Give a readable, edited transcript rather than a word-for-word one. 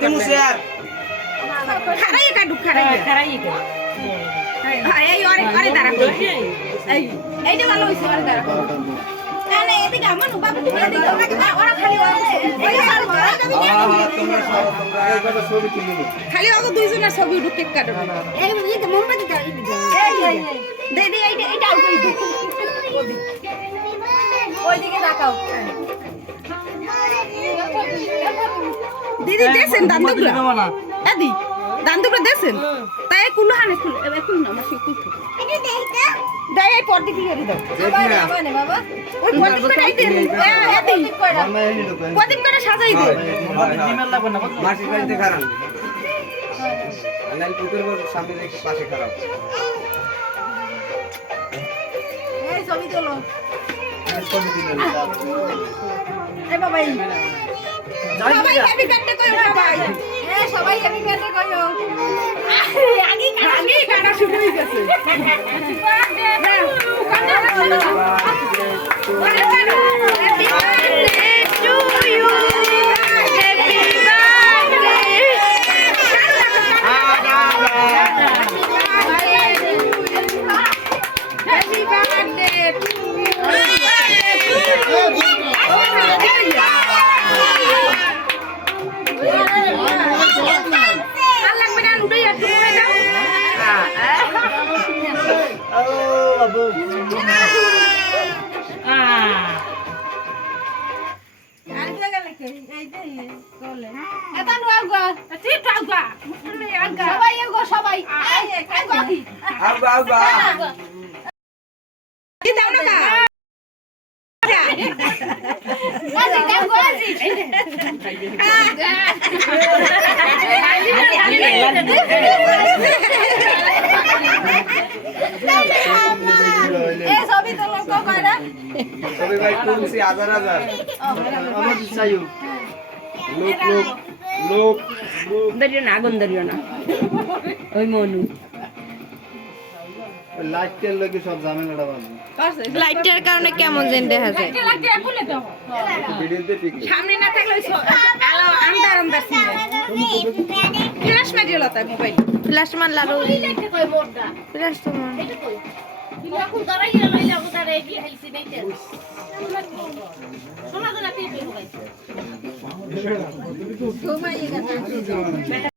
দিমু শেয়ার খারাই কাটু খারাই এই অরে অরে দাঁড়া এই এইটা ভালো হইছে অরে দাঁড়া না এদিকে আমার বাবু তুমি এদিকে ওরা খালি এই আর তোমরা এইভাবে ছবি তুলে নিও খালি ওগো দুইজনের ছবি উঠে কেক কাটো এই এই মোমবাতি দাও এই দে দে এইটা আউট করে দিই ওইদিকে তাকাও দিদি দেন দান্দুগুলো দাদি দান্দুগুলো দেন তাই কুলো হানে কুলো এখন না মাসি কুলো এটা দেই দাও দাই এই পড়দি কি করে দাও বাবা নে বাবা ওই পড়দি করে আই দেন এদি পড়দি করে সাজাই দে ডিমের লাগবে না মাসির বাড়িতে খারাপ আলাল পুকুর সামনে রেখে পাশে খারাপ এই ছবি তোলো ছবি তুলে এই বাবা এই সবাই হ্যাপি বার্থডে কইও সবাই সবাই হ্যাপি বার্থডে কইও আগে গানা শুরু হয়ে গেছে happy birthday happy birthday to you happy birthday happy birthday ছবি তো লোক কয়রা ছবি ভাই তুলছি হাজার হাজার আমার চাইও লোক লোক লোক দরিও না আগুন দরিও না ওই মনু লাইটের লগে সব ঝামেলাটা বাজে লাইটের কারণে কেমন যেন দেখা যায় ভিডিওতে ঠিক সামনে না থাকলে ওই আলো আন্দার আন্দার ছিল ফ্ল্যাশ মারিও লতা মোবাইল ফ্ল্যাশ মান লাগো ফ্ল্যাশ তো মান ঘুমাইয়ে গেছে